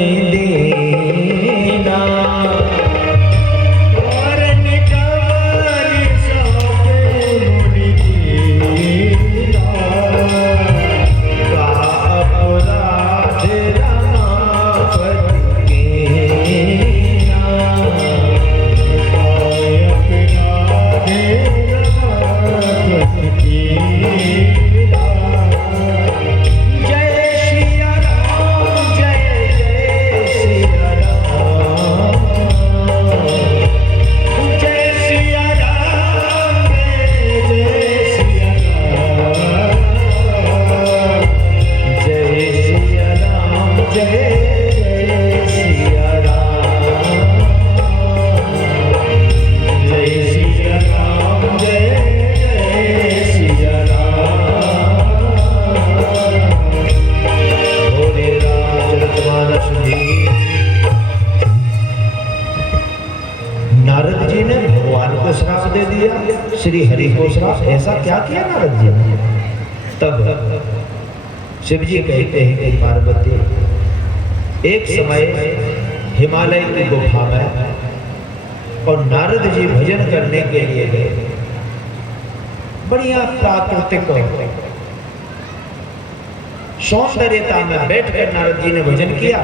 दीना श्री हरि को श्राप। ऐसा क्या किया नारद जी ने? तब शिव जी कहते हैं कि पार्वती, एक समय हिमालय की गुफा में और नारद जी भजन करने के लिए गए। बढ़िया प्राकृतिक सौंदर्यता में बैठकर नारद जी ने भजन किया।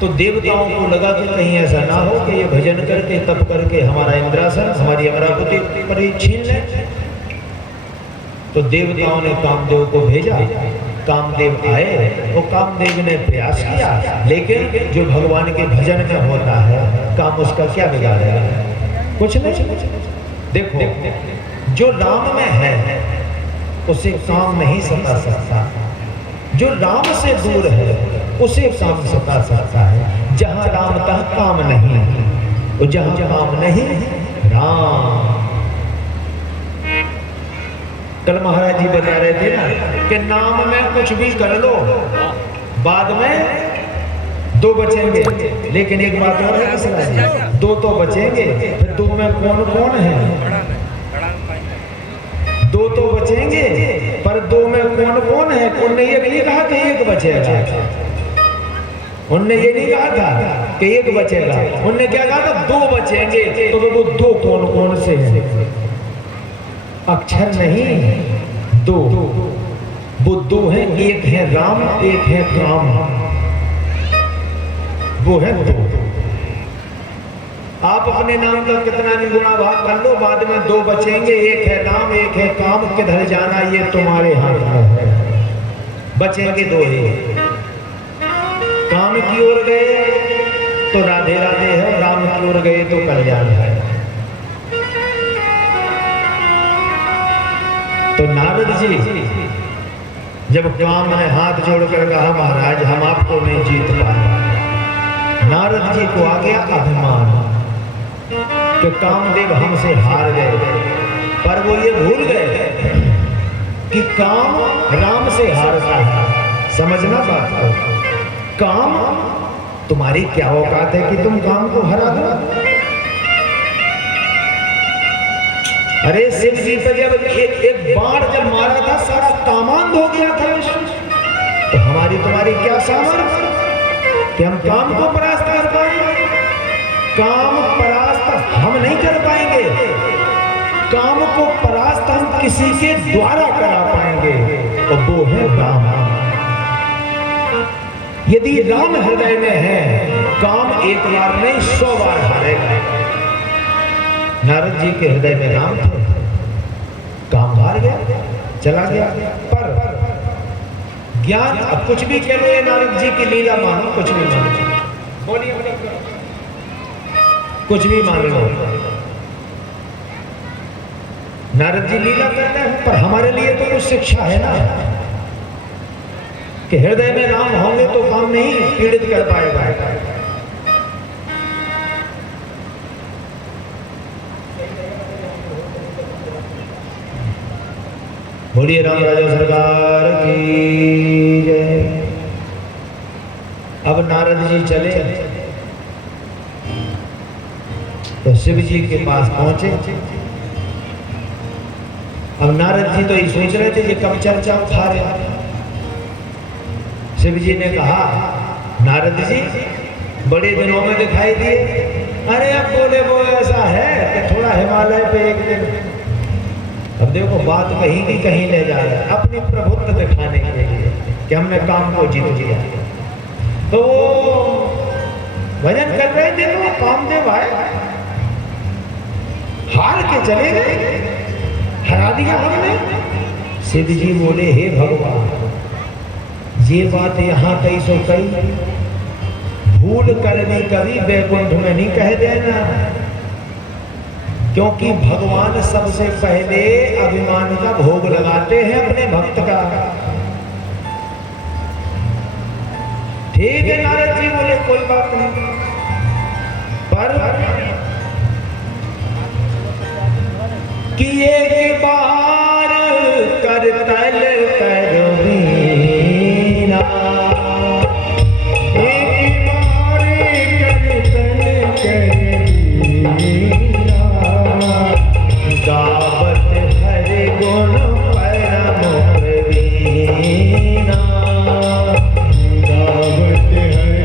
तो देवताओं को लगा कि कहीं ऐसा ना हो कि ये भजन करके तप करके हमारा इंद्रासन, हमारी अमरावती पर ही छीन ले। तो देवताओं ने कामदेव को भेजा। कामदेव आए, वो कामदेव ने प्रयास किया, लेकिन जो भगवान के भजन में होता है काम उसका क्या बिगाड़ेगा? कुछ नहीं। देखो, जो राम में है उसे काम नहीं सता सकता, जो राम से दूर है उसे काम सता सकता है। जहां राम तहाँ काम नहीं, और जहां काम नहीं राम। कल महाराज जी बता रहे थे ना कि नाम में कुछ भी कर लो, बाद में दो बचेंगे। लेकिन एक बात और है, दो तो बचेंगे, फिर दो में कौन कौन है? दो तो बचेंगे, पर दो में कौन कौन है? उनने ये नहीं कहा कि एक बचेगा, उनने ये नहीं कहा था कि एक बचेगा, उनने क्या कहा था? दो बचेंगे। तो वो दो कौन कौन से हैं? अक्षर नहीं, दो। वो दो है, एक है राम, एक है काम। वो है दो। आप अपने नाम का कितना भी गुना भाग कर लो, बाद में दो बचेंगे, एक है नाम, एक है काम। किधर जाना ये तुम्हारे हाथ में है। बचेंगे दो ही। काम की ओर गए तो राधे राधे है, राम की ओर गए तो कल्याण है। तो नारद जी जब काम में हाथ जोड़कर कहा, महाराज हम आपको नहीं जीत पाए, नारद जी को आ गया अभिमान कि कामदेव हमसे हार गए। पर वो ये भूल गए कि काम राम से हारता है। समझना बात को, काम तुम्हारी क्या औकात है कि तुम काम को हरा दो? अरे शिव जी पे जब एक बाण जब मारा था, सारा कामांध हो गया था। तो हमारी तुम्हारी क्या सामर्थ्य कि हम काम को परास्त कर पाएंगे? काम परास्त हम नहीं कर पाएंगे। काम को परास्त हम किसी के द्वारा करा पाएंगे, और वो है राम। यदि राम हृदय में है, काम एक बार नहीं 100 बार हारेगा। नारद जी के हृदय में राम थे, काम हार गया, चला गया। पर ज्ञान, अब कुछ भी कह लो, ये नारद जी की लीला मानो, कुछ भी मानो, बोलिए कुछ भी मान लो। नारद जी लीला करते हैं, पर हमारे लिए तो कुछ शिक्षा है ना कि हृदय में राम होंगे तो काम नहीं पीड़ित कर पाएगा। बोलिए राम राजा सरकार की जय। अब नारद जी चले तो शिव जी के पास पहुंचे। अब नारद जी तो ये सोच रहे थे ये कब चर्चा उठा रहे। शिव जी ने कहा नारद जी बड़े दिनों में दिखाई दिए। अरे अब बोले वो ऐसा है कि थोड़ा हिमालय पे एक दिन, अब देखो बात कहीं की कहीं ले जा रहा है, अपनी प्रभुत्व दिखाने के लिए कि हमने काम को जीत लिया। तो भजन कर रहे थे तो कामदेव आए, हार के चले गए, हरा दिया हमने। शिव जी बोले हे भगवान, ये बात यहाँ कई सो कई, भूल कर भी कभी वैकुंठ में नहीं कह देना, क्योंकि भगवान सबसे पहले अभिमान का भोग लगाते हैं अपने भक्त का। ठीक है नारद जी बोले कोई बात नहीं, पर कि एक बार कर तल कर वीना, एक बार कर तल कर वीना, गावत हरि गुण परम प्रवीणा, गावत हरि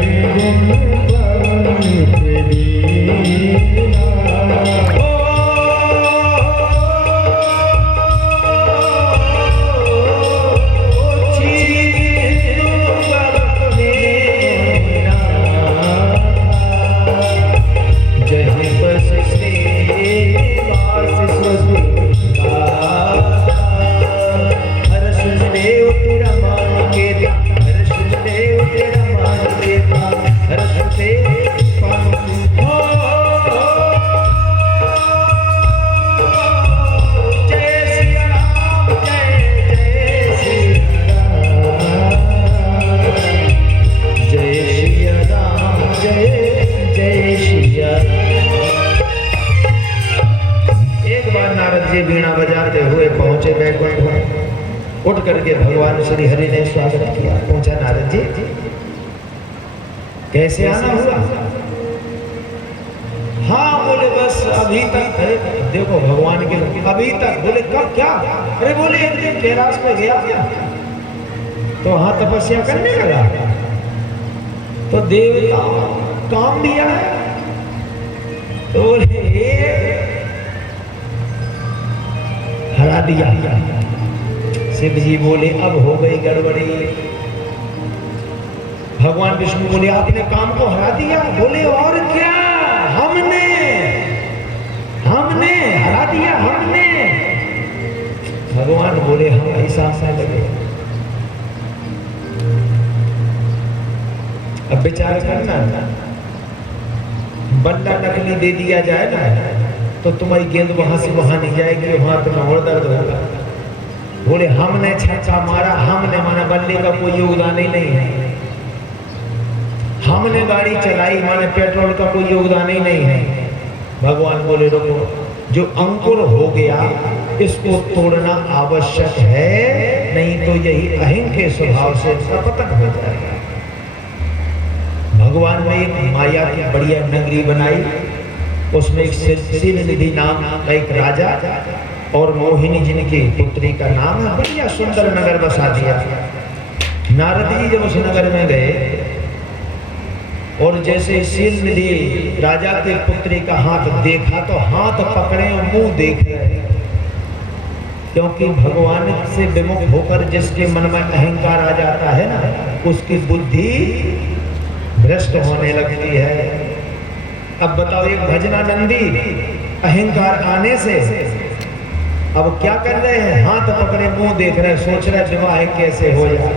गुण परम प्रवीणा। वीणा बजाते हुए पहुंचे बैकुंठ में। उठ करके भगवान श्री हरि ने स्वागत किया। पूछा नारद जी कैसे आना हुआ? हाँ बोले बस अभी तक। अरे देखो भगवान के अभी तक। बोले कब क्या? अरे बोले एक दिन कैलाश में गया तो वहां तपस्या करने लगा तो देवता काम दिया है। तो बोले हरा दिया। शिव जी बोले अब हो गई गड़बड़ी। भगवान विष्णु बोले आपने काम को हरा दिया? बोले और क्या, हमने हरा दिया हमने। भगवान बोले हम ऐसा लगे। अब विचार करना, बल्ला नकली दे दिया जाए ना तो तुम्हारी गेंद वहां से वहां नहीं जाएगी, वहां तुम्हें और दर्द होगा। बोले हमने छक्का मारा, हमने माना बल्ले का कोई योगदान ही नहीं है। हमने गाड़ी चलाई माने पेट्रोल का कोई योगदान ही नहीं है। भगवान बोले रुको, जो अंकुर हो गया इसको तोड़ना आवश्यक है, नहीं तो यही अहिंसा के स्वभाव से पतन हो जाएगा। भगवान ने एक माया की बढ़िया नगरी बनाई। उसमें एक सिलनिधि नाम का एक राजा और मोहिनी जिनकी पुत्री का नाम है, बढ़िया सुंदर नगर बसा दिया। नारद जी जब उस नगर में गए और जैसे सिलनिधि राजा की पुत्री का हाथ देखा तो हाथ पकड़े और मुंह देख रहे, क्योंकि भगवान से विमुख होकर जिसके मन में अहंकार आ जाता है ना, उसकी बुद्धि भ्रष्ट होने लगती है। अब बताओ एक भजनानंदी अहंकार आने से अब क्या कर रहे हैं? हाथ पकड़े मुंह देख रहे, सोच रहे विवाह कैसे हो जाए,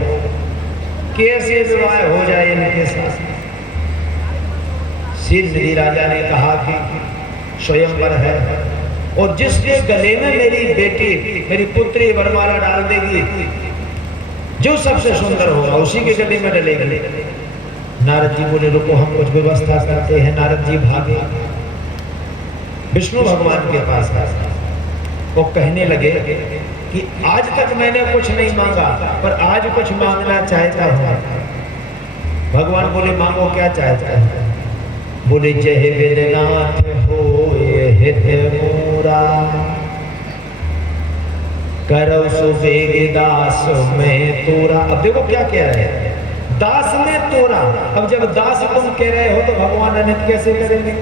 कैसे विवाह हो जाए इनके साथ। सिलनिधि राजा ने कहा कि स्वयंवर है और जिसके गले में मेरी बेटी मेरी पुत्री वरमाला डाल देगी, जो सबसे सुंदर होगा उसी के गले में डलेगी। नारद जी बोले रुको हम कुछ व्यवस्था करते हैं। नारद जी भागे विष्णु भगवान के पास वो कहने लगे कि आज तक मैंने कुछ नहीं मांगा पर आज कुछ मांगना चाहता हूं। भगवान बोले मांगो क्या चाहता है? बोले जय वेदनाथ होए हित मोरा, करो सुबेग दास में तोरा। अब देखो क्या कह रहे हैं, दास ने तोड़ा। अब जब दास तुम कह रहे हो तो भगवान अनित कैसे करेंगे?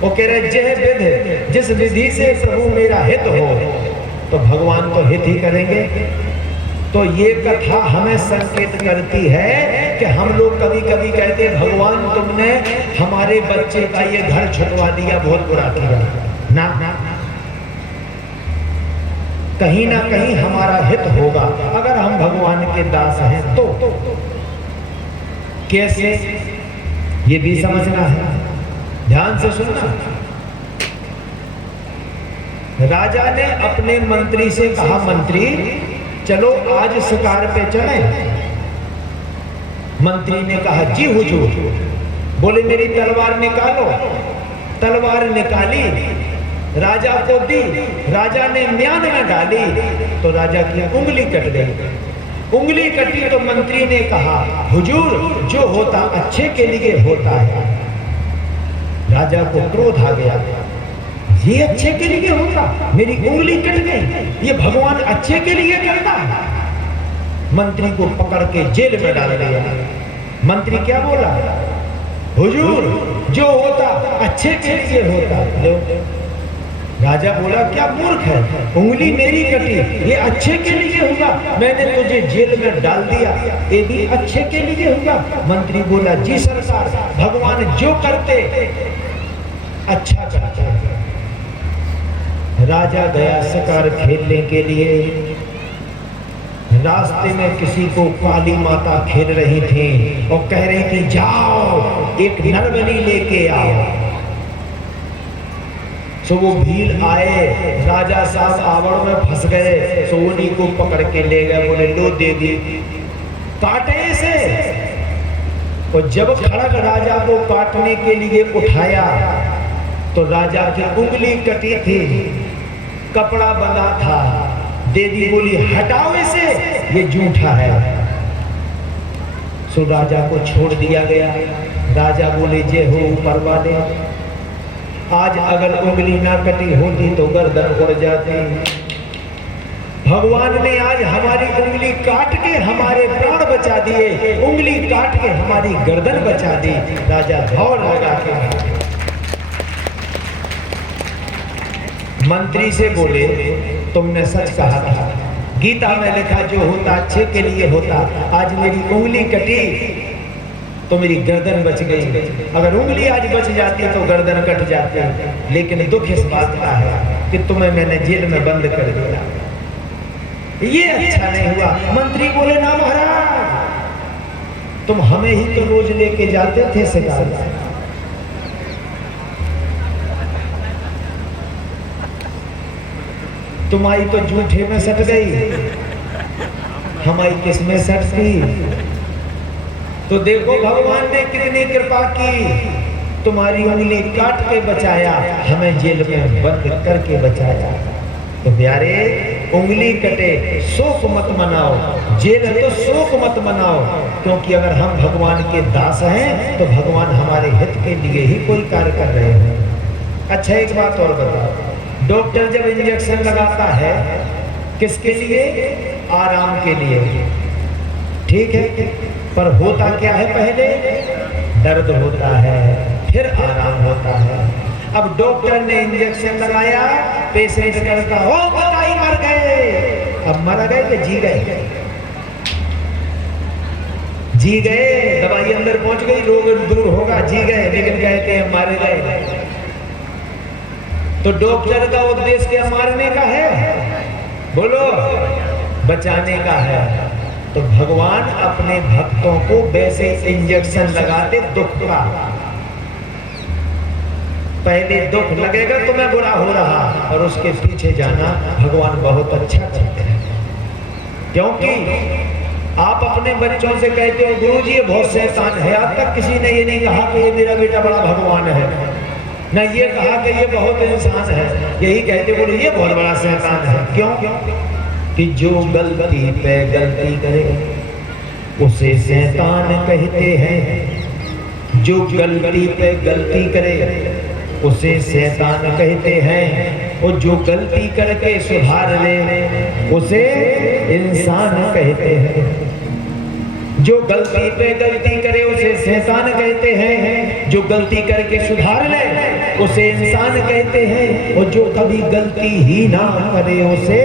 वो कह रहे जय विधि जिस विधि से प्रभु मेरा हित हो, तो भगवान तो हित ही करेंगे। तो ये कथा हमें संकेत करती है कि हम लोग कभी कभी कहते हैं भगवान तुमने हमारे बच्चे का ये घर छुटवा दिया, बहुत बुरा किया ना। कहीं ना कहीं हमारा हित होगा अगर हम भगवान के दास हैं तो। कैसे, ये भी समझना है, ध्यान से सुनना। राजा ने अपने मंत्री से कहा, मंत्री चलो आज शिकार पे चलें। मंत्री ने कहा जी हुजूर। बोले मेरी तलवार निकालो। तलवार निकाली, राजा को दी, राजा ने म्यान में डाली तो राजा की उंगली कट गई। उंगली कटी तो मंत्री ने कहा हुजूर जो होता अच्छे के लिए होता है। राजा को क्रोध आ गया, ये अच्छे के लिए होता, मेरी उंगली कट गई, ये भगवान अच्छे के लिए करता है। मंत्री को पकड़ के जेल में डाल दिया। मंत्री क्या बोला, हुजूर जो होता अच्छे के लिए होता। राजा बोला क्या मूर्ख है, उंगली मेरी कटी, ये अच्छे के लिए होगा, मैंने तुझे जेल में डाल दिया, ये भी अच्छे के लिए होगा। मंत्री बोला जी सरकार, भगवान जो करते अच्छा करते। राजा गया शिकार खेलने के लिए। रास्ते में किसी को काली माता खेल रही थी और कह रही थी जाओ एक नरबली लेके आओ। सो वो भील आए, राजा साहब आवड़ में फंस गए, सो उन्हीं को पकड़ के ले गए। बोले लो दे दी, काटे से। और जब खड़ग राजा को काटने के लिए उठाया तो राजा की उंगली कटी थी, कपड़ा बंधा था। देवी बोली हटाओ इसे, ये झूठा है। सो राजा को छोड़ दिया गया। राजा बोले जय हो ऊपर वाले, आज अगर उंगली ना कटी होती तो गर्दन उड़ जाती। भगवान ने आज हमारी उंगली काट के हमारे प्राण बचा दिए, उंगली काट के हमारी गर्दन बचा दी। राजा दौड़ लगा के मंत्री से बोले तुमने सच कहा था, गीता में लिखा जो होता अच्छे के लिए होता, आज मेरी उंगली कटी तो मेरी गर्दन बच गई। अगर उंगली आज बच जाती तो गर्दन कट जाती। लेकिन दुख इस बात का है कि तुम्हें मैंने जेल में बंद कर दिया, ये अच्छा नहीं हुआ। मंत्री बोले ना महाराज, तुम हमें ही तो रोज लेके जाते थे शिकार, तुम्हारी तो जूठे में सट गई, हमारी किस में सटती। तो देखो भगवान ने कितनी कृपा की, तुम्हारी उंगली काट के बचाया, हमें जेल में बंद करके बचाया। तो प्यारे उंगली कटे शोक मत मनाओ, जेल तो शोक मत मनाओ, क्योंकि अगर हम भगवान के दास हैं तो भगवान हमारे हित के लिए ही कोई कार्य कर रहे हैं। अच्छा एक बात और बताओ, डॉक्टर जब इंजेक्शन लगाता है किसके लिए? आराम के लिए, ठीक है, पर होता क्या है? पहले दर्द होता है, फिर आराम होता है। अब डॉक्टर ने इंजेक्शन लगाया, पेशेंट करता हो बताई मर गए। अब मर गए कि जी गए? जी गए, दवाई अंदर पहुंच गई, रोग दूर होगा, जी गए, लेकिन कहते हैं मर गए। तो डॉक्टर का उद्देश्य क्या मारने का है? बोलो, बचाने का है। तो भगवान अपने भक्तों को वैसे इंजेक्शन लगाते दुख का। पहले दुख लगेगा तुम्हें बुरा हो रहा, और उसके पीछे जाना भगवान बहुत अच्छा करते हैं। क्योंकि आप अपने बच्चों से कहते हो गुरुजी ये बहुत शैतान है, आज तक किसी ने ये नहीं कहा कि ये मेरा बेटा बड़ा भगवान है, न ये कहा कि ये बहुत इंसान है, यही कहते बोले ये बहुत बड़ा शैतान है। क्यों? कि जो गलती पे गलती करे उसे शैतान कहते हैं, जो गलती पे गलती करे उसे शैतान कहते हैं, और जो गलती करके सुधार ले उसे इंसान कहते हैं। जो गलती पे गलती करे उसे शैतान कहते हैं, जो गलती करके सुधार ले उसे इंसान कहते हैं, और जो कभी गलती ही ना करे उसे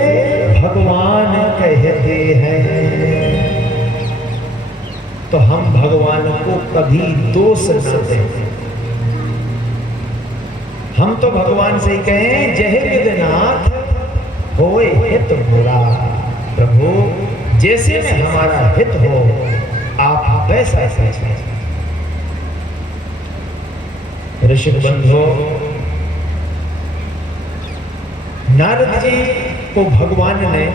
भगवान कहते हैं। तो हम भगवान को कभी दोष न दें। हम तो भगवान से ही कहें, जय विघ्नाथ होए हित मोरा। प्रभु जैसे में हमारा हित हो आप वैसा सोचें। ऋषि बंधुओं, नारद जी को भगवान ने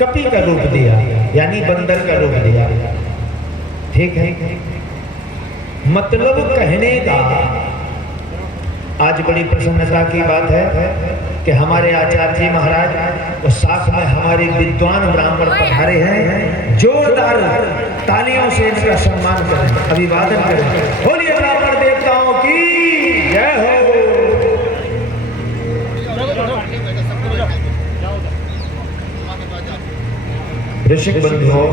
कपि का रूप दिया, यानी बंदर का रूप दिया। ठीक है, मतलब कहने का आज बड़ी प्रसन्नता की बात है कि हमारे आचार्य जी महाराज और साथ में हमारे विद्वान ब्राह्मण पधारे हैं। जोरदार तालियों से इनका सम्मान करें, अभिवादन करें। बोलिए ब्राह्मण देवताओं की जय हो। ऋषि बंधुओं,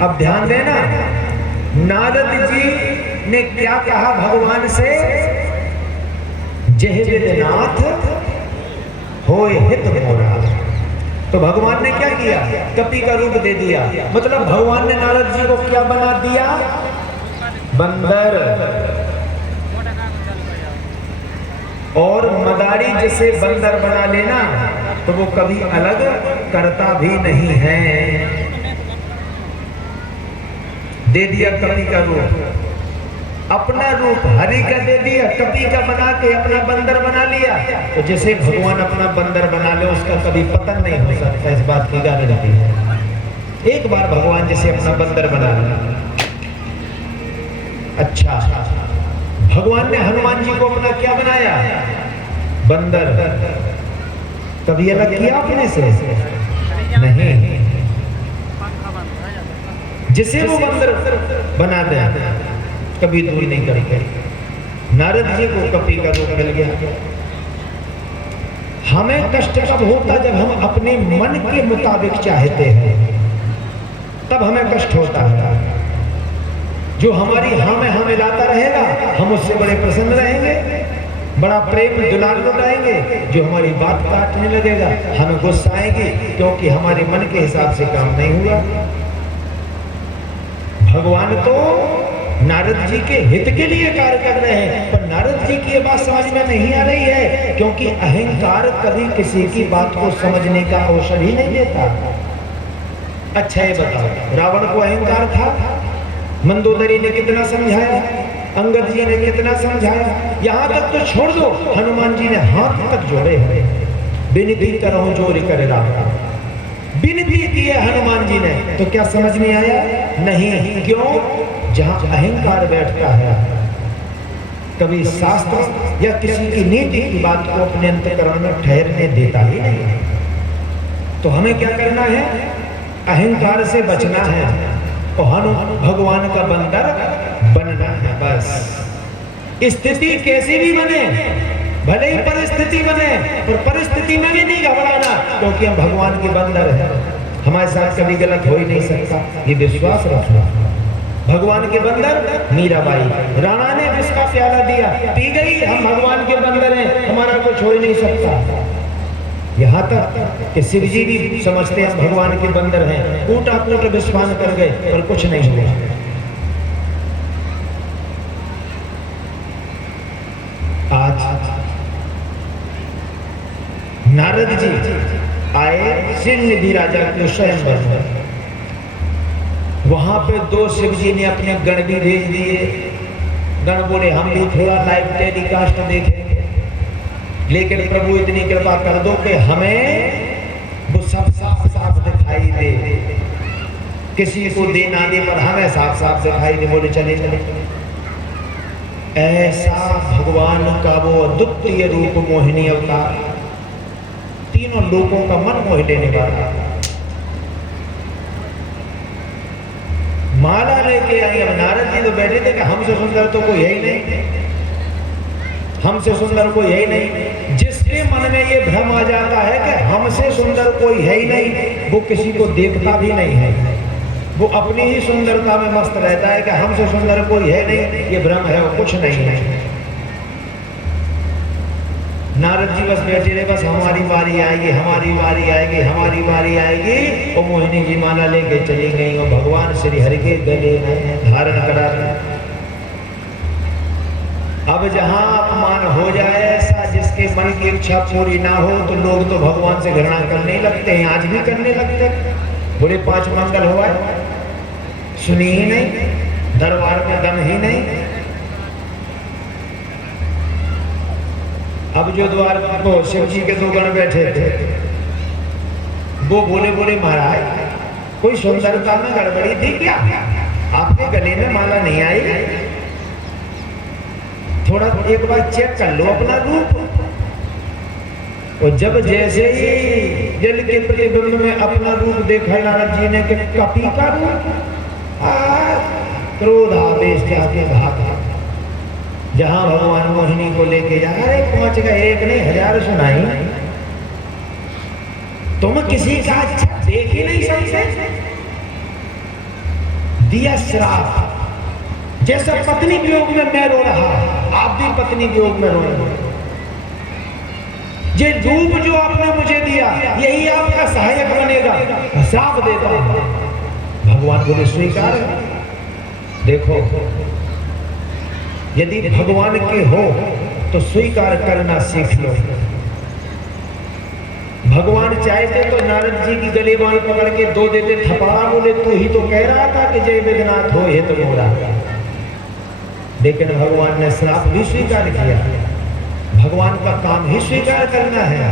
अब ध्यान देना, नारद जी ने क्या कहा भगवान से? जय विघ्नाथ होए हित मोरा। तो भगवान ने क्या किया? कपि का रूप दे दिया। मतलब भगवान ने नारद जी को क्या बना दिया? बंदर। और मदारी जिसे बंदर बना लेना तो वो कभी अलग करता भी नहीं है। दे दिया कपि का रूप, अपना रूप हरि का दे दिया, कपि का बना के अपना बंदर बना लिया। तो जैसे भगवान अपना बंदर बना ले उसका कभी पतन नहीं हो सकता, इस बात की गारंटी है। एक बार भगवान जैसे अपना बंदर बना लिया। अच्छा, भगवान ने हनुमान जी को अपना क्या बनाया? बंदर। कभी अलग किया अपने से? नहीं। जिसे वो बंदर बना दे कभी दूर नहीं करेंगे। नारद जी को कपि का रूप मिल गया। हमें कष्ट कब होता? जब हम अपने मन के मुताबिक चाहते हैं, तब हमें कष्ट होता है। जो हमारी हाँ में हाँ मिलाता रहेगा, हम उससे बड़े प्रसन्न रहेंगे, बड़ा प्रेम दुलार लुटाएंगे। जो हमारी बात काटने लगेगा, हमें गुस्सा आएगी, क्योंकि हमारे मन के हिसाब से काम नहीं हुआ। भगवान तो नारद जी के हित के लिए कार्य कर रहे हैं, पर नारद जी की ये बात समझ में नहीं आ रही है, क्योंकि अहंकार कभी किसी की बात को समझने का अवसर ही नहीं देता। अच्छा ये बताओ, रावण को अहंकार था? मंदोदरी ने कितना समझाया, अंगद जी ने कितना समझाया, यहाँ तक तो छोड़ दो, हनुमान जी ने हाथ तक जोड़े हैं। विनती करो जोरी करे राम। विनती की है हनुमान जी ने, तो क्या समझ में आया? नहीं। क्यों? जहां अहंकार बैठता है, कभी शास्त्र या किसी की नीति की बात को अपने अंतःकरण में ठहरने देता ही नहीं। तो हमें क्या करना है? अहंकार से बचना है और भगवान का बंदर बनना है। बस स्थिति कैसी भी बने, भले ही परिस्थिति बने, पर परिस्थिति में भी नहीं घबराना, क्योंकि हम भगवान के बंदर हैं। हमारे साथ कभी गलत हो ही नहीं सकता, ये विश्वास रखना। भगवान के बंदर मीराबाई, राणा ने विष का प्याला दिया, पी गई, हम भगवान के बंदर हैं, हमारा कुछ हो ही नहीं सकता। यहाँ तक कि शिव जी भी समझते हैं भगवान के बंदर हैं, कूटा कूट विस्फान कर गए, पर कुछ नहीं हुआ। आज नारद जी आए सिरनिधि राजा के स्वयंवर में। वहां पे दो शिव जी ने अपने गण भी भेज दिए। गण बोले हम भी थोड़ा लाइव टेलीकास्ट देखेंगे, लेकिन प्रभु इतनी कृपा कर दो कि हमें वो सब साफ साफ दिखाई दे। किसी को दे ना दे, पर हमें साफ साफ दिखाई दे। बोले चले चले। ऐसा भगवान का वो अद्वितीय रूप मोहिनी अवतार, तीनों लोगों का मन मोह लेने वाला। माला लेके आई। अब नारद जी तो बैठे थे कि हमसे सुंदर तो कोई है ही नहीं। हमसे सुंदर कोई है ही नहीं। जिसके मन में ये भ्रम आ जाता है कि हमसे सुंदर कोई है ही नहीं, वो किसी को देखता भी नहीं है, वो अपनी ही सुंदरता में मस्त रहता है कि हमसे सुंदर कोई है नहीं, ये भ्रम है, वो कुछ नहीं है। नारद जी बस बैठे रहे, बस हमारी बारी आएगी, हमारी बारी आएगी, हमारी बारी आएगी। और मोहिनी जी माला लेके चली गई और भगवान श्री हरि के गले में धारण करा। अब जहां अपमान हो जाए ऐसा, जिसके मन की इच्छा पूरी ना हो, तो लोग तो भगवान से घृणा करने लगते हैं, आज भी करने लगते हैं। बोले 5 मंगल हुआ, सुनी ही नहीं, दरबार में दम ही नहीं। अब जो द्वार को शिव जी के 2 गण बैठे थे, वो बोले महाराज कोई सुंदरता में गड़बड़ी थी क्या? आपके गले में माला नहीं आई? थोड़ा एक बार चेक कर लो अपना रूप। और जब जैसे ही जल के प्रतिबिंब में अपना रूप देखा नारद जी ने कि कपी का रूप, क्रोध आवेश जाके भागा। जहां भगवान मोहिनी को लेके जा रहे, पहुंच गए, 1 नहीं 1000 सुनाई। तुम किसी का अच्छा देख ही नहीं सकते, दिया श्राप। जैसा पत्नी वियोग में मैं रो रहा, आप भी पत्नी वियोग में रो रहे। ये रूप जो आपने मुझे दिया, यही आपका सहायक बनेगा, श्राप देता हूं। भगवान बोले स्वीकार। देखो, यदि भगवान के हो तो स्वीकार करना सीख लो। भगवान चाहते तो नारद जी की गले बाल पकड़ के 2 देते थपाड़ा, बोले तू ही तो कह रहा था कि जय विघ्नाथ हो, ये तो मोरा। लेकिन भगवान ने श्राप भी स्वीकार किया। भगवान का काम ही स्वीकार करना है।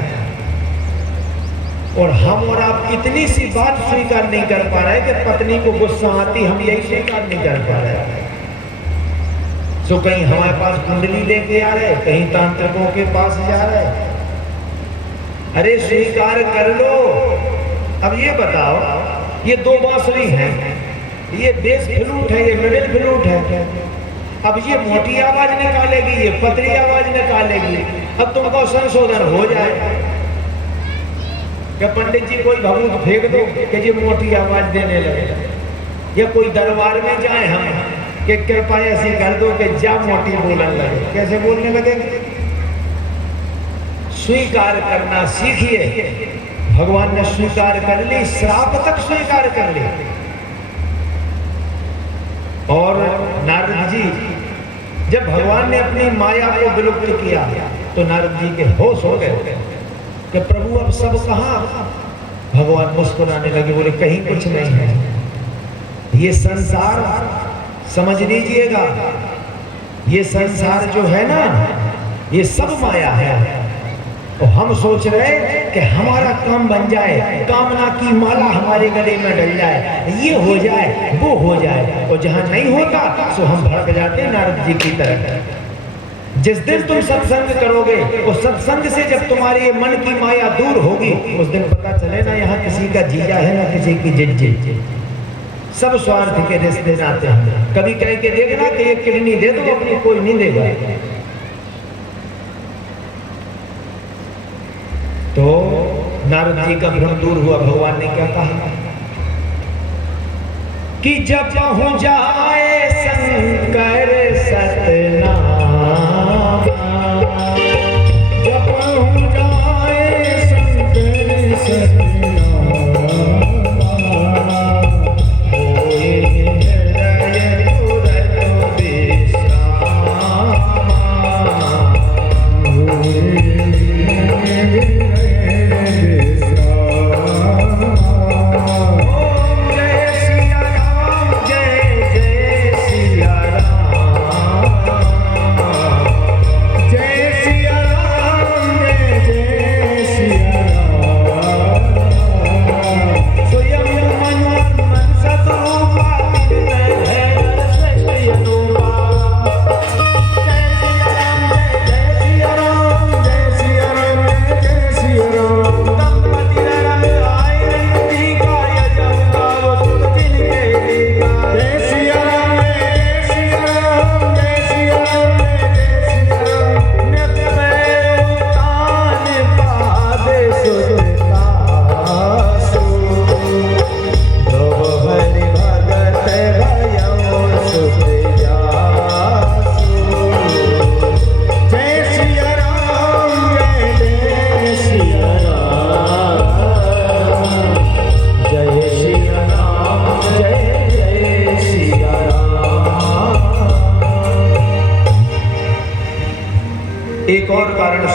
और हम और आप इतनी सी बात स्वीकार नहीं कर पा रहे कि पत्नी को गुस्सा आती, हम यही स्वीकार नहीं कर पा रहे। सो कहीं हमारे पास कुंडली लेके आ रहे, कहीं तांत्रिकों के पास जा रहे। अरे स्वीकार कर लो। अब ये बताओ, ये 2 बांसुरी हैं, ये बेस फ्लूट है, ये मिडिल फ्लूट है। अब ये मोटी आवाज निकालेगी, ये पतली आवाज निकालेगी। अब तुमको संशोधन हो जाए कि पंडित जी कोई भभूत फेंक दो कि ये मोटी आवाज देने लगे, या कोई दरबार में जाए हम कि कृपा ऐसी कर दो कि जा मोटी बोलने लगे। कैसे बोलने लगेंगे? स्वीकार करना सीखिए। भगवान ने स्वीकार कर ली, श्राप तक स्वीकार कर ली। और नारद जी जब भगवान ने अपनी माया को विलुप्त किया तो नारद जी के होश हो गए कि प्रभु अब सब कहां। भगवान मुस्कुराने लगे, बोले कहीं कुछ नहीं है। ये संसार समझ लीजिएगा, ये संसार जो है ना, ये सब माया है। तो हम सोच रहे कि हमारा काम बन जाए, कामना की माला हमारे गले में डल जाए, ये हो जाए, वो हो जाए। और जहां नहीं होता तो हम भड़क जाते नारद जी की तरह। जिस दिन तुम सत्संग करोगे, उस सत्संग से जब तुम्हारे मन की माया दूर होगी, उस दिन पता चले ना यहाँ किसी का जीजा है ना किसी की जिज्जी। सब स्वार्थ के रिश्ते नाते हैं। कभी कह के देखना कि एक किडनी दे दो, अपनी कोई नहीं देगा। तो नारद जी का भ्रम दूर हुआ। भगवान ने क्या कहा कि जब पहुंच जाए शंकर सतनाम, जब पहुंच जाए शंकर सतनाम, होए हृदय तुरत विश्राम,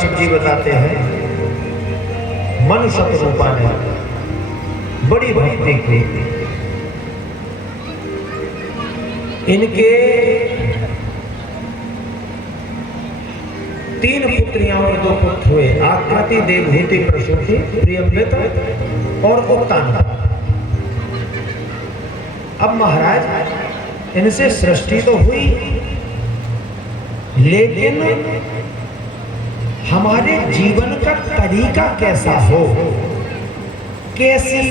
कश्यप जी बताते हैं, मनुष्य रूपा ने बड़ी भक्ति की। इनके 3 पुत्रियां और 2 पुत्र हुए, आकृति, देवहूति, प्रसूति, प्रियंवदा और उत्तान। अब महाराज इनसे सृष्टि तो हुई, लेकिन हमारे जीवन का तरीका कैसा हो, कैसी